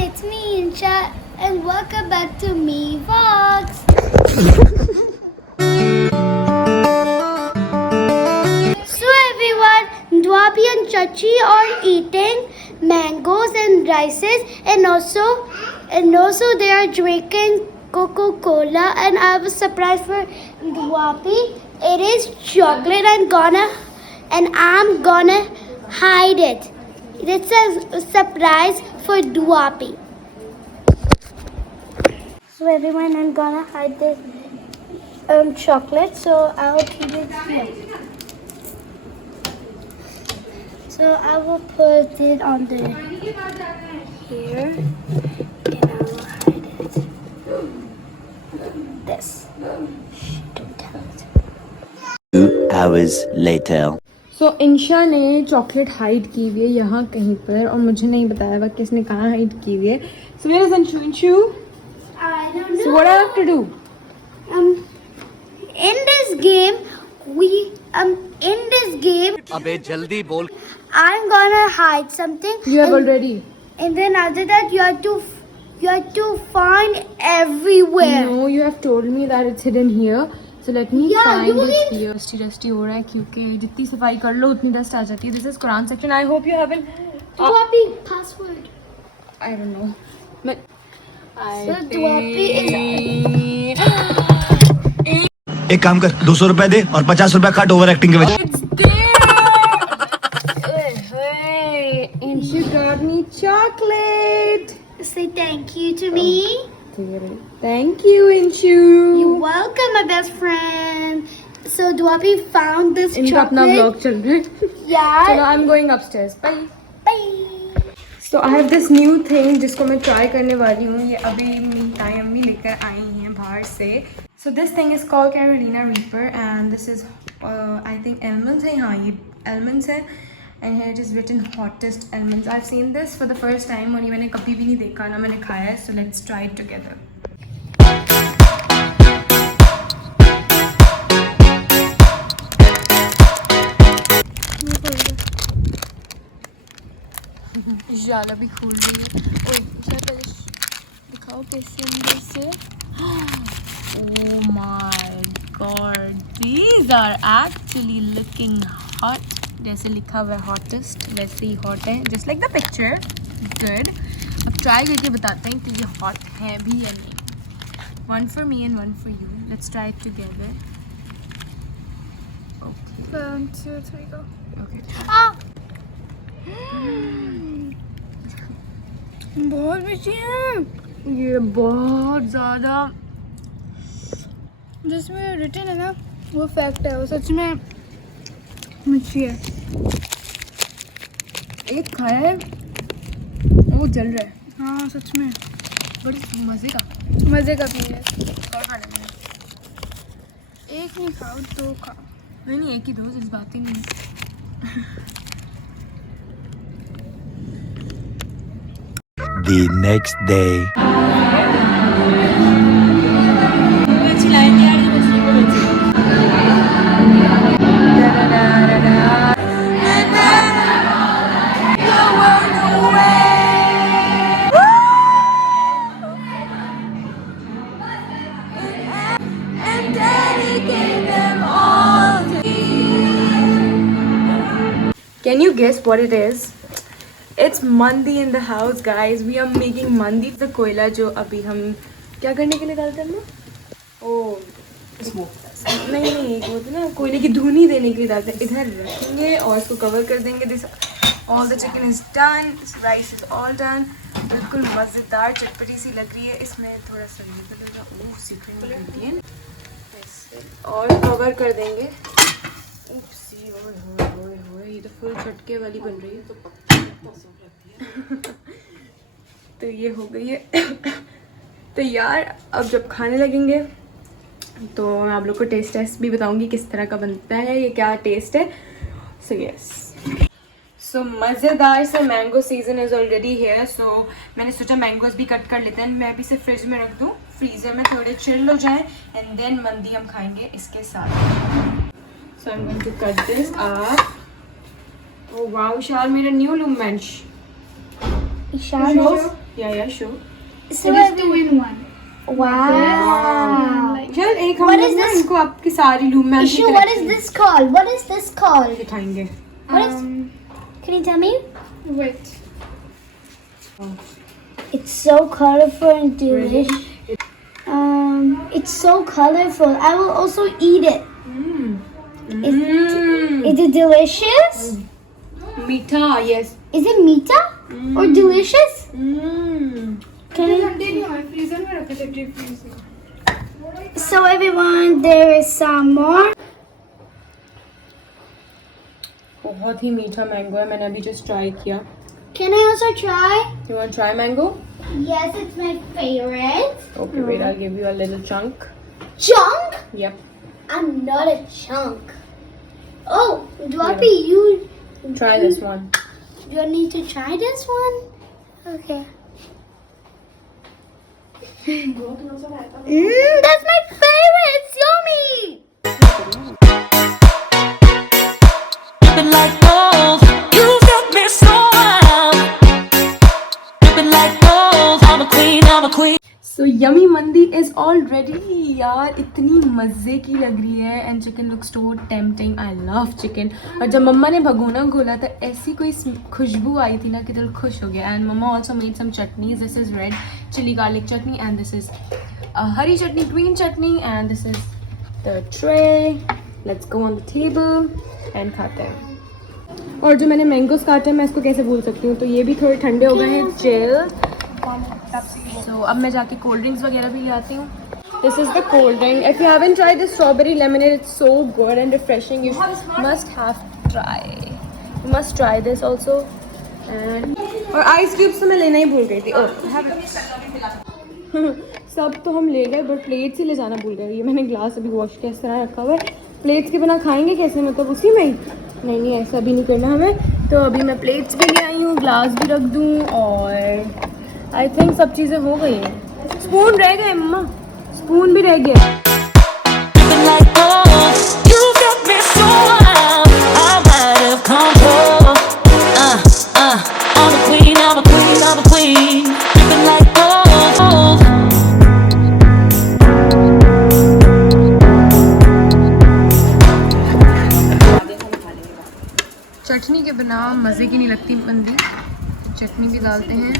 it's me Insha and welcome back to MeVlogs. So everyone, Dwabi and Chachi are eating mangoes and rices and also they are drinking Coca-Cola, and I have a surprise for Dwabi. It is chocolate and I'm gonna hide it. It's a surprise for Dwapi. So everyone, I'm gonna hide this chocolate, so I'll keep it here. So I will put it on the here, and I will hide it. This. Shh, don't tell it. 2 hours later. सो इंशा ने chocolate hide की हुई है यहाँ कहीं पर, और मुझे नहीं बताया हुआ कि इसने कहाँ हाइड की हुई है. So where is Anshu? Anshu, I don't know. So what I have to do? In this game, अबे जल्दी बोल. I'm gonna hide something. You have already. And then after that, you have to find everywhere. No, you have told me that it's hidden here. So let me Yeah, find you it here. Dusty हो रहा है क्योंकि जितनी सफाई कर लो उतनी डस्ट आ जाती है. This is Quran section. I hope you haven't. Dwapi password. I don't know. But So Dwapi is. एक काम कर, 200 रुपए दे और 50 रुपए काट ओवर एक्टिंग के वजह. it's there. Hey, and she got me chocolate. Say thank you to me. Thank you, Inshu. You're welcome, my best friend. So Dwapi found this इनका अपना chocolate. vlog चल रहा है. Yeah. चलो, I'm going upstairs. Bye. Bye. So I have this new thing जिसको मैं try करने वाली हूँ. ये अभी मेरी अम्मी लेकर आई हैं बाहर से. So this thing is called Carolina Reaper and this is I think almonds है. हाँ, ये almonds है. And here it is written hottest almonds. I've seen this for the first time और ये मैंने कभी भी नहीं देखा, ना मैंने खाया है. So let's try it together. जाला भी खोल रही है. ओए शायद पहले दिखाओ कैसे अंदर से. Oh my god, these are actually looking hot. जैसे लिखा हुआ है hottest, वैसे ही hot है, just like the picture. Good. अब ट्राई करके बताते हैं कि ये hot है भी या नहीं. One for me and one for you. Let's try it together. Okay. 1, 2, 3, go. Okay. Ah. बहुत मीठी है. ये बहुत ज़्यादा. जिसमें रिटन है ना वो फैक्ट है, वो सच में मीठी है. एक खाया है वो जल रहा है. हाँ सच में बड़ी मज़े का भी है. और खाना है. एक नहीं खाओ, 2 खाओ. नहीं एक ही दो, इस बात ही नहीं. The next day. Can you guess what it is? It's mandi in the house, guys. We are making mandi. The कोयला जो अभी हम क्या करने के लिए डालते हैं ना? नहीं वो तो ना कोयले की धुनी देने के लिए डालते हैं. इधर रखेंगे और इसको कवर कर देंगे. This all the chicken is done. This rice is all done. बिल्कुल मज़ेदार चटपटी सी लग रही है. इसमें थोड़ा सा ये डालेगा. ओह सीक्रेट इंग्रेडिएंट. और कवर कर देंगे. ये तो फुल झटके वाली बन रही है. तो ये हो गई है तो यार अब जब खाने लगेंगे तो मैं आप लोग को टेस्ट भी बताऊंगी किस तरह का बनता है, ये क्या टेस्ट है. सो यस, सो मज़ेदार से mango season is already here. So मैंने सोचा मैंगोज भी कट कर लेते हैं. मैं भी इसे फ्रिज में रख दूँ, फ्रीज़र में थोड़े चिल हो जाए एंड देन मंदी हम खाएंगे इसके साथ. So I am going to cut this up. Oh wow, Shal made a new loom bench. Isharas. Yeah, sure. So It is 2 in 1. wow. चल एक हम What लोग is ना this? इनको आपकी सारी लूम में Ishu, what is this called? What is this called? दिखाएंगे. What is? Can you tell me? Wait. It's so colorful and delicious. It's so colorful. I will also eat it. Is it delicious? मीठा, yes. Is it meeta or delicious? Can I? ठंडे नहीं हुए, फ्रीजर में रखे थे deep freeze में. So everyone, there is some more. बहुत ही मीठा मैंगो है. मैंने अभी जस्ट ट्राई किया. Can I also try? You want to try mango? Yes, it's my favorite. Okay, wait. I'll give you a little chunk. Chunk? Yep. I'm not a chunk. Oh, Dwapi, you. Try this one. Do I need to try this one? Okay. That's my favorite. It's yummy. Dripping like gold, you got me so wild. Dripping like gold, I'm a queen, I'm a queen. So yummy mandi is all ready. यार इतनी मज़े की लग रही है. And chicken looks so tempting. I love chicken. और जब मम्मा ने भगोना खोला तो ऐसी कोई खुशबू आई थी ना कि दिल खुश हो गया. And mamma also made some chutneys. This is red chilli garlic chutney and this is हरी chutney, green chutney and this is the tray. Let's go on the table and खाते हैं. और जो मैंने मैंगोस काटे हैं मैं इसको कैसे भूल सकती हूँ. तो ये भी थोड़े ठंडे हो गए हैं. जेल. So अब मैं जाके कोल्ड ड्रिंक्स वगैरह भी ले आती हूँ. This is the cold drink. If you haven't tried this strawberry lemonade, it's so good and refreshing. You must have try. You must try this also. And और ice cubes तो मैं लेना ही भूल गई थी. Oh, have it. सब तो हम ले गए बट प्लेट्स ही ले जाना भूल गए. ये मैंने ग्लास अभी वॉश किया इस तरह रखा हुआ है. प्लेट्स के बिना खाएंगे कैसे, मतलब उसी में ही. नहीं ऐसा भी नहीं करना हमें. तो अभी मैं प्लेट्स भी ले आई हूँ, ग्लास भी रख दूँ और आई थिंक सब चीज़ें हो गई हैं. स्पून रह गए मम्मा, स्पून भी रह गया. Dripping like gold, you got me so wild. I'm out of control. I'm a queen, I'm a queen, I'm a queen. Dripping like gold. चटनी के बिना मज़े की नहीं लगती मंदी. चटनी भी डालते हैं.